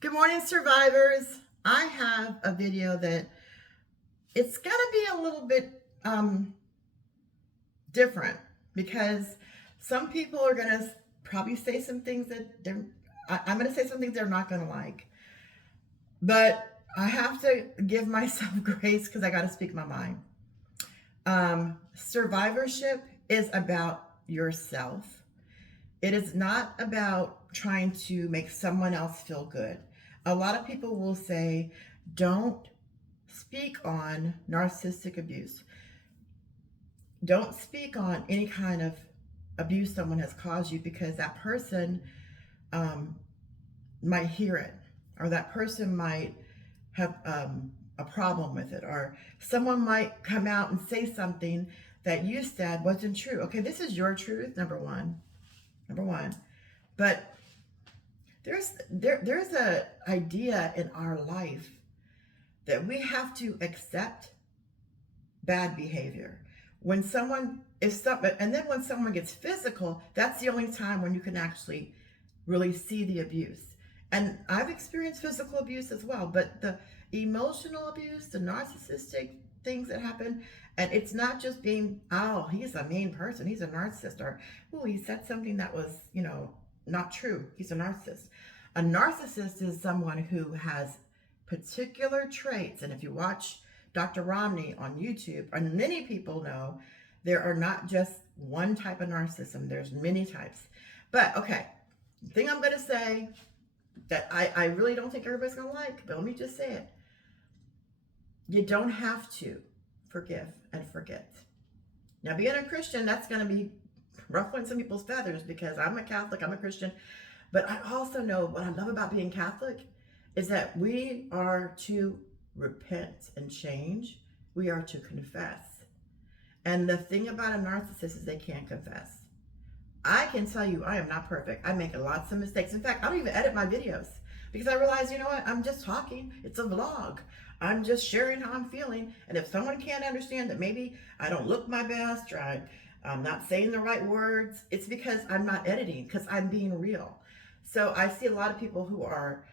Good morning, survivors. I have a video that it's going to be a little bit different because some people are going to probably say some things that I'm going to say some things they're not going to like. But I have to give myself grace because I got to speak my mind. Survivorship is about yourself. It is not about trying to make someone else feel good. A lot of people will say, don't speak on narcissistic abuse. Don't speak on any kind of abuse someone has caused you because that person um, might hear it, or that person might have a problem with it, or someone might come out and say something that you said wasn't true. Okay, this is your truth, number one. Number one. But there's a idea in our life that we have to accept bad behavior. When someone is something, and then when someone gets physical, that's the only time when you can actually really see the abuse. And I've experienced physical abuse as well, but the emotional abuse, the narcissistic things that happen, and it's not just being, oh, he's a mean person, he's a narcissist, or oh, he said something that was, not true. He's a narcissist. A narcissist is someone who has particular traits, and if you watch Dr. Romney on YouTube, and many people know there are not just one type of narcissism, there's many types. But okay, the thing I'm going to say that I really don't think everybody's going to like, but let me just say it. You don't have to forgive and forget. Now, being a Christian, that's going to be ruffling some people's feathers because I'm a Catholic, I'm a Christian. But I also know what I love about being Catholic is that we are to repent and change. We are to confess. And the thing about a narcissist is they can't confess. I can tell you I am not perfect. I make lots of mistakes. In fact, I don't even edit my videos because I realize, you know what? I'm just talking. It's a vlog. I'm just sharing how I'm feeling. And if someone can't understand that maybe I don't look my best or I'm not saying the right words, it's because I'm not editing, because I'm being real. So I see a lot of people who are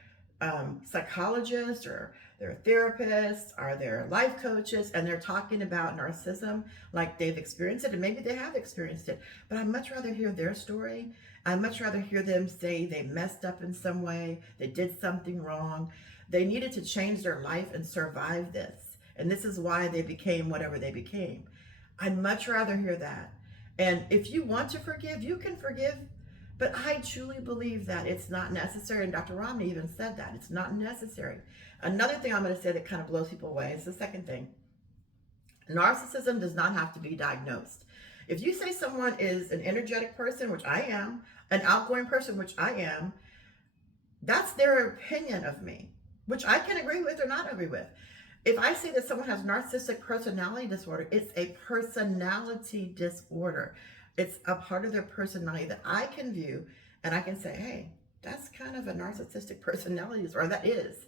psychologists, or they're therapists, or they're life coaches, and they're talking about narcissism like they've experienced it, and maybe they have experienced it. But I'd much rather hear their story. I'd much rather hear them say they messed up in some way, they did something wrong, they needed to change their life and survive this. And this is why they became whatever they became. I'd much rather hear that. And if you want to forgive, you can forgive. But I truly believe that it's not necessary. And Dr. Romney even said that. It's not necessary. Another thing I'm going to say that kind of blows people away is the second thing. Narcissism does not have to be diagnosed. If you say someone is an energetic person, which I am, an outgoing person, which I am, that's their opinion of me, which I can agree with or not agree with. If I say that someone has narcissistic personality disorder, it's a personality disorder. It's a part of their personality that I can view and I can say, hey, that's kind of a narcissistic personality disorder. That is.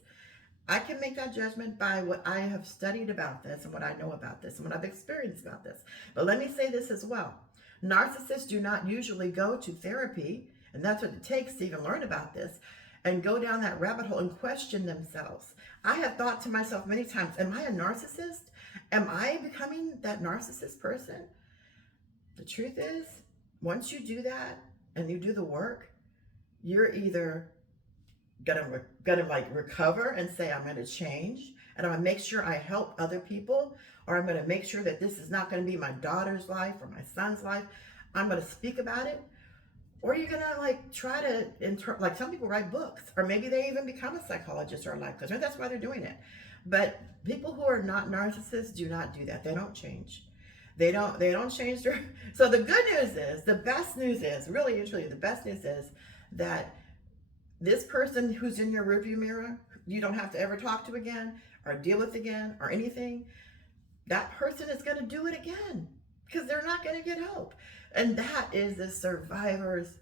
I can make that judgment by what I have studied about this and what I know about this and what I've experienced about this. But let me say this as well. Narcissists do not usually go to therapy, and that's what it takes to even learn about this, and go down that rabbit hole and question themselves. I have thought to myself many times, am I a narcissist? Am I becoming that narcissist person? The truth is, once you do that and you do the work, you're either gonna like recover and say, I'm gonna change and I'm gonna make sure I help other people, or I'm gonna make sure that this is not gonna be my daughter's life or my son's life. I'm gonna speak about it. Or you're gonna like try to like some people write books, or maybe they even become a psychologist or a life coach. And that's why they're doing it. But people who are not narcissists do not do that. They don't change. They don't change their. So the good news is, the best news is, really and truly, the best news is that this person who's in your rearview mirror, you don't have to ever talk to again or deal with again or anything. That person is going to do it again because they're not going to get help. And that is the survivor's,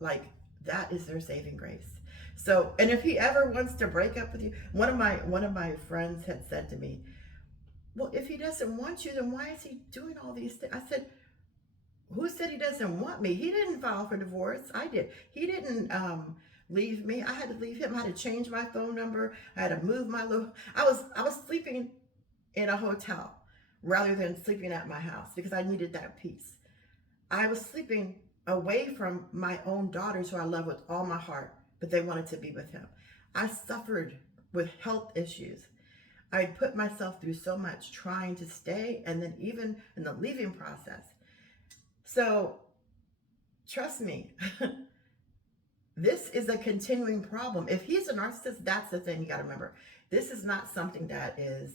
like, that is their saving grace. So, and if he ever wants to break up with you, one of my friends had said to me, well, if he doesn't want you, then why is he doing all these things? I said, who said he doesn't want me? He didn't file for divorce. I did. He didn't leave me. I had to leave him. I had to change my phone number. I had to move my little. I was sleeping in a hotel rather than sleeping at my house because I needed that peace. I was sleeping away from my own daughters who I love with all my heart, but they wanted to be with him. I suffered with health issues. I put myself through so much trying to stay, and then even in the leaving process. So trust me, this is a continuing problem. If he's a narcissist, that's the thing you got to remember. This is not something that is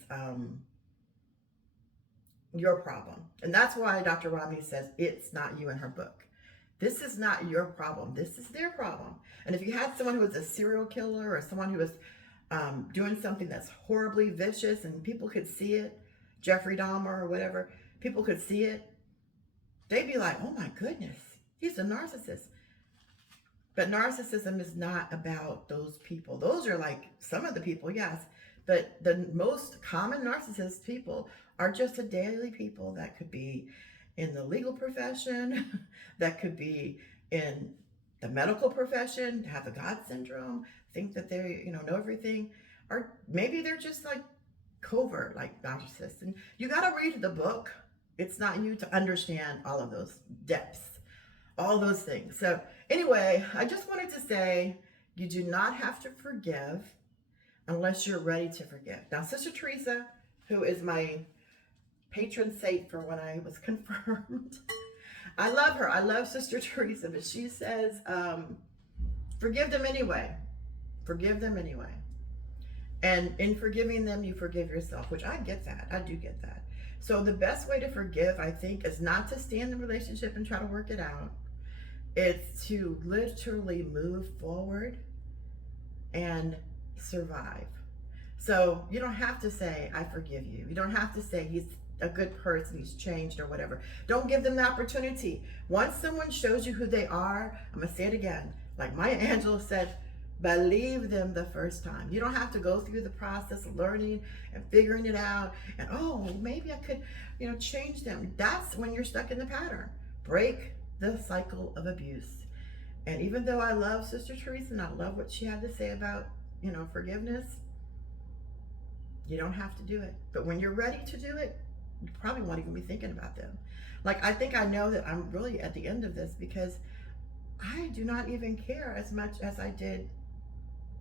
your problem. And that's why Dr. Romney says it's not you in her book. This is not your problem. This is their problem. And if you had someone who was a serial killer or someone who was doing something that's horribly vicious and people could see it, Jeffrey Dahmer or whatever, people could see it, they'd be like, oh my goodness, he's a narcissist. But narcissism is not about those people. Those are like some of the people, yes. But the most common narcissist people are just the daily people that could be in the legal profession, that could be in the medical profession, have the God syndrome, think that they, know everything, or maybe they're just like covert, like narcissists. And you got to read the book. It's not you to understand all of those depths, all those things. So anyway, I just wanted to say you do not have to forgive unless you're ready to forgive. Now, Sister Teresa, who is my patron saint for when I was confirmed, I love her. I love Sister Teresa, but she says, forgive them anyway. Forgive them anyway. And in forgiving them, you forgive yourself, which I get that. I do get that. So the best way to forgive, I think, is not to stay in the relationship and try to work it out. It's to literally move forward and survive. So you don't have to say, I forgive you. You don't have to say he's a good person, he's changed or whatever. Don't give them the opportunity. Once someone shows you who they are, I'm going to say it again. Like Maya Angelou said, believe them the first time. You don't have to go through the process of learning and figuring it out. And, oh, maybe I could, change them. That's when you're stuck in the pattern. Break the cycle of abuse. And even though I love Sister Teresa and I love what she had to say about, forgiveness, you don't have to do it. But when you're ready to do it, you probably won't even be thinking about them. Like, I think I know that I'm really at the end of this because I do not even care as much as I did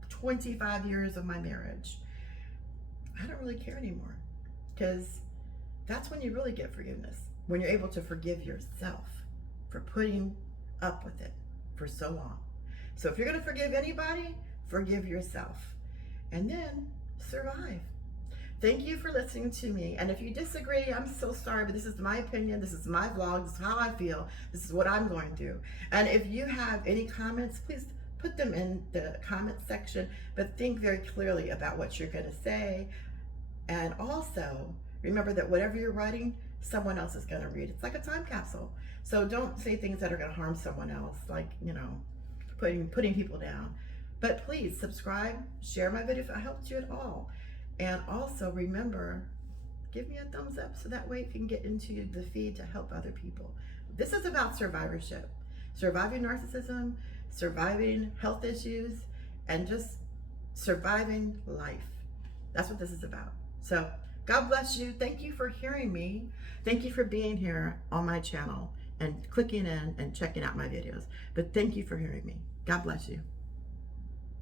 25 years of my marriage. I don't really care anymore because that's when you really get forgiveness. When you're able to forgive yourself for putting up with it for so long. So if you're going to forgive anybody, forgive yourself and then survive. Thank you for listening to me. And if you disagree, I'm so sorry, but this is my opinion. This is my vlog. This is how I feel. This is what I'm going through. And if you have any comments, please put them in the comment section, but think very clearly about what you're going to say. And also remember that whatever you're writing, someone else is going to read. It's like a time capsule. So don't say things that are going to harm someone else, like, putting people down. But please subscribe, share my video if it helped you at all. And also remember, give me a thumbs up so that way it can get into the feed to help other people. This is about survivorship, surviving narcissism, surviving health issues, and just surviving life. That's what this is about. So God bless you. Thank you for hearing me. Thank you for being here on my channel and clicking in and checking out my videos. But thank you for hearing me. God bless you.